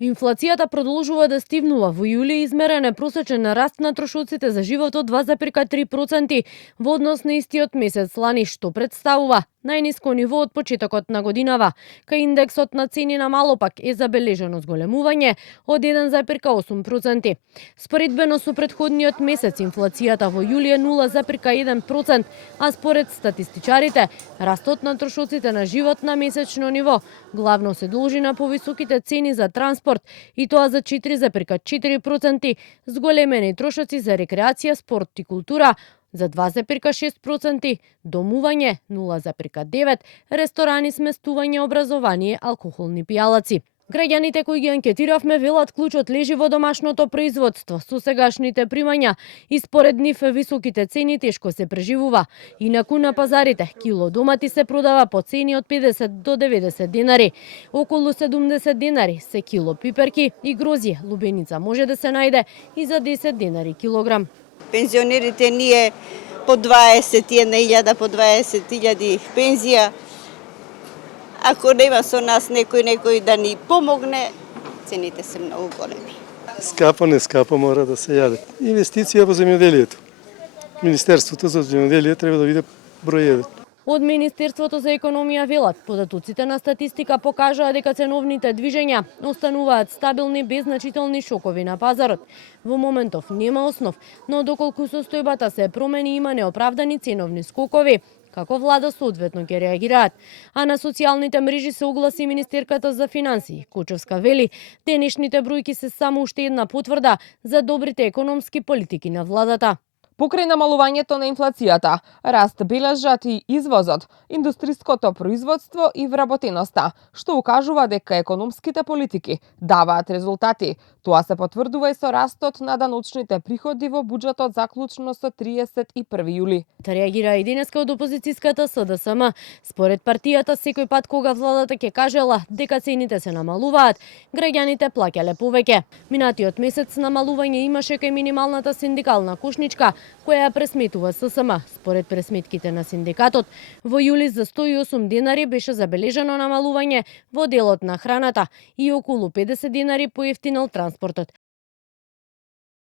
Инфлацијата продолжува да стивнува. Во јули измерен е просечен раст на трошоците за живот од 2,3% во однос на истиот месец лани, што представува најниско ниво од почетокот на годинава. Кај индексот на цени на мало пак е забележано зголемување од 1,8%. Споредбено со претходниот месец инфлацијата во јули е 0,1%, а според статистичарите растот на трошоците на живот на месечно ниво главно се должи на повисоките цени за транспорт и тоа за 4,4%, зголемени трошоци за рекреација, спорт и култура за 2,6%, домување 0,9%, ресторани, сместување, образование, алкохолни пијалаци. Граѓаните кои ги анкетиравме велат клучот лежи во домашното производство. Со сегашните примања и според нив високите цени тешко се преживува. Инаку на пазарите кило домати се продава по цени од 50 до 90 денари. Околу 70 денари се кило пиперки и грозје. Лубеница може да се најде и за 10 денари килограм. Пензионерите ние по 21.000, по 20.000 пензија. Ако нема со нас некој да ни помогне, цените се многу големи. Скапо, не скапо, мора да се јаде. Инвестиција во земјоделието. Министерството за земјоделие треба да биде број 1. Од Министерството за економија велат, податоците на статистика покажаа дека ценовните движења остануваат стабилни без значителни шокови на пазарот. Во моментов нема основ, но доколку состојбата се промени има неоправдани ценовни скокови, како влада соодветно ќе реагираат. А на социјалните мрежи се огласи министерката за финансии. Кочевска вели, денешните бројки се само уште една потврда за добрите економски политики на владата. Покрај намалувањето на инфлацијата, раст бележат и извозот, индустриското производство и вработеноста, што укажува дека економските политики даваат резултати. Тоа се потврдува и со растот на даночните приходи во буџетот заклучно со 31 јули. Та реагира и денеска од опозицијската СДСМ. Според партијата, секој пат кога владата ќе кажела дека цените се намалуваат, граѓаните плаќале повеќе. Минатиот месец намалување имаше кај минималната синдикална кошничка, која ја пресметува ССМ. Според пресметките на синдикатот, во јули за 108 денари беше забележано намалување во делот на храната и околу 50 денари поевтинал транспортот.